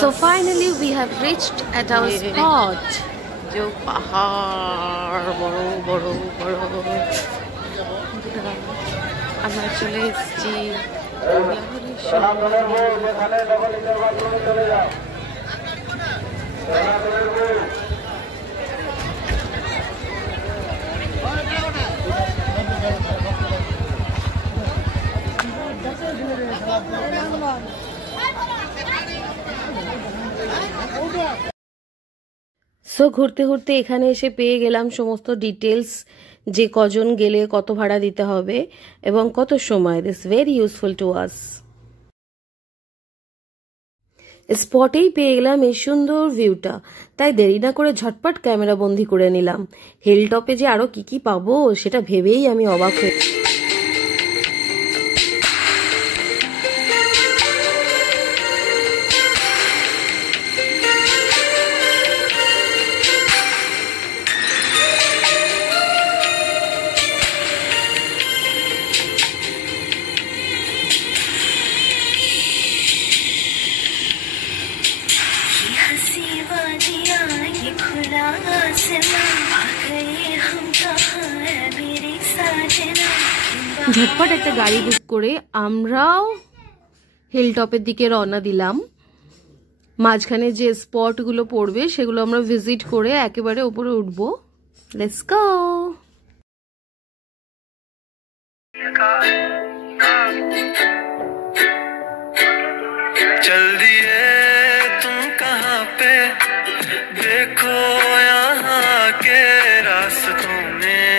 So finally we have reached at our spot. जो पहाड़ बड़ो बड़ो बड़ो আমরা চলে এসেছি। সো ঘুরতে ঘুরতে এখানে এসে পেয়ে গেলাম সমস্ত ডিটেলস, যে কজন গেলে কত ভাড়া দিতে হবে এবং কত সময়। This very useful to us. স্পটেই পেয়ে গেলাম এই সুন্দর ভিউটা, তাই দেরি না করে ঝটপট ক্যামেরা বন্দি করে নিলাম। হিল টপে যে আরো কি কি পাবো সেটা ভেবেই আমি অবাক হয়ে। ঝটপট একটা গাড়ি বুক করে আমরাও হিল টপের দিকে রওনা দিলাম। মাঝখানে যে স্পটগুলো পড়বে সেগুলো আমরা ভিজিট করে একেবারে উপরে উঠবো। Let's go. चल दिए तुम कहाँ पे, देखो यहाँ के रास्तों में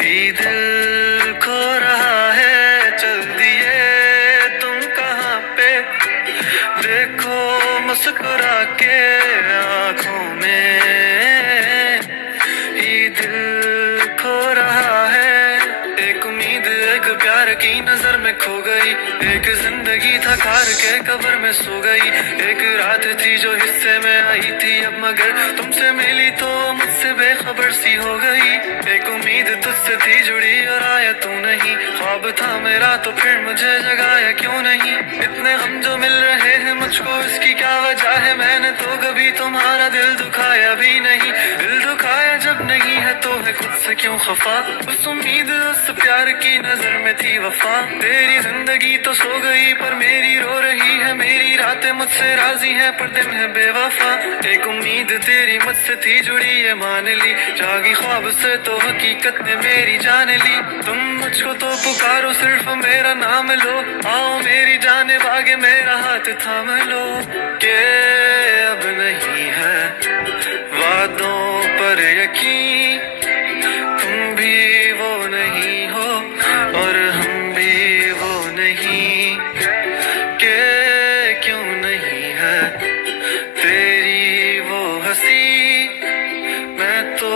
ही दिल खो रहा है। चल दिए तुम कहाँ पे, देखो मुस्कुरा के आँखों में ही दिल खो रहा है। एक उम्मीद एक प्यार की नजर में खो गई, एक जिंदगी था खार के कब्र में सो गई। एक रात थी जो हिस्से में आई थी अब मगर तुमसे मिली तो मुझसे बेखबर सी हो गई। एक उम्मीद तुझसे थी जुड़ी और आया तू नहीं, ख्वाब था मेरा तो फिर मुझे जगाया क्यों नहीं। इतने हम जो मिल रहे हैं मुझको इसकी क्या वजह है, मैंने तो कभी तुम्हारा दिल दुखाया भी नहीं। दिल दुखाया जब नहीं है तो है खुद से क्यों खफा, उस उम्मीद उस प्यार की नजर में थी वफा। तेरी जिंदगी तो सो गई पर मेरी रो रही है, मेरी रातें मुझसे राजी है पर दिन है बेवफा। एक उम्मीद तेरी मुझसे थी जुड़ी ये मान ली, जागी ख्वाब से तो हकीकत ने मेरी जान ली। तुम मुझको तो पुकारो सिर्फ मेरा नाम लो, आओ मेरी जाने बागे मेरा हाथ थाम लो। के अब नहीं है वादों पर यकीन, तुम भी वो नहीं हो और हम भी वो नहीं। के क्यों नहीं है तेरी वो हंसी, मैं तो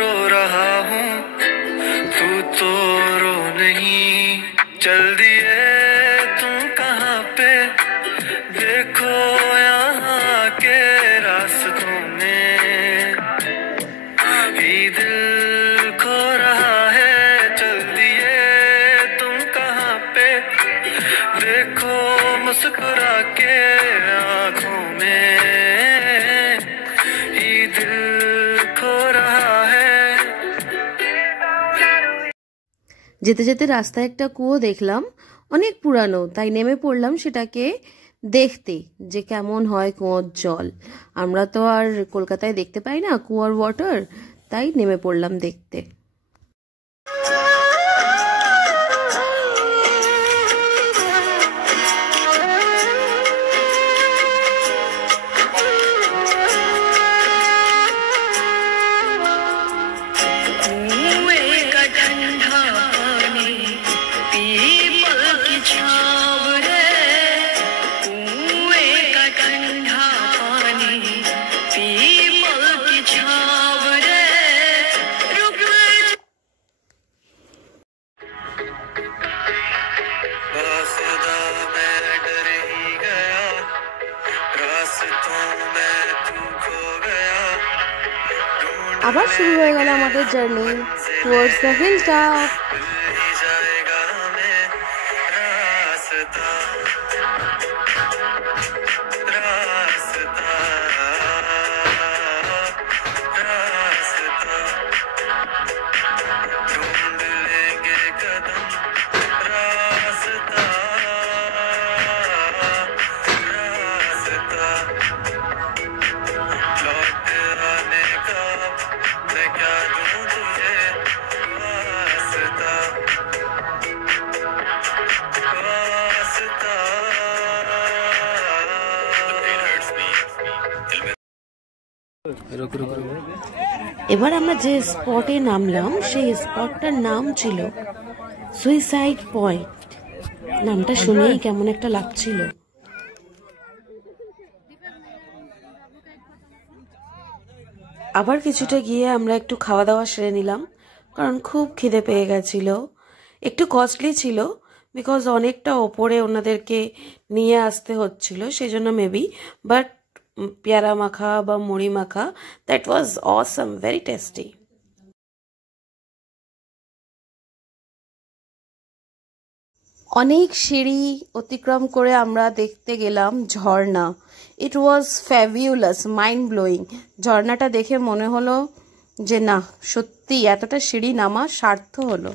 रो रहा हूँ तू तो रो नहीं। चल दिए तुम कहाँ पे, देखो यहाँ के रास्तों में ही दिल खो रहा है। चल दिए तुम कहाँ पे, देखो मुस्कुरा के आँखों में ही दिल खो रहा है। যেতে যেতে রাস্তায় একটা কুয়ো দেখলাম, অনেক পুরানো, তাই নেমে পড়লাম সেটাকে দেখতে যে কেমন হয় কুয়োর জল। আমরা তো আর কলকাতায় দেখতে পাই না কুয়োর ওয়াটার, তাই নেমে পড়লাম দেখতে। আবার শুরু হয়ে গেল আমাদের journey towards the hill top. এবার আমরা যে স্পটে নামলাম সেই স্পটটার নাম ছিল সুইসাইড পয়েন্ট। নামটা শুনেই কেমন একটা লাগছিল। আবার কিছুটা গিয়ে আমরা একটু খাওয়া দাওয়া সেরে নিলাম, কারণ খুব খিদে পেয়ে গেছিল। একটু কস্টলি ছিল, বিকজ অনেকটা ওপরে ওনাদেরকে নিয়ে আসতে হচ্ছিল, সেই জন্য মেবি। বাট পেয়ারা মাখা বা মুড়ি মাখা, that was awesome, very tasty. অনেক সিঁড়ি অতিক্রম করে আমরা দেখতে গেলাম ঝর্ণা। ইট ওয়াজ ফ্যাবিউলাস, মাইন্ড ব্লোয়িং। ঝর্ণাটা দেখে মনে হলো যে না, সত্যি এতটা সিঁড়ি নামা সার্থক হলো।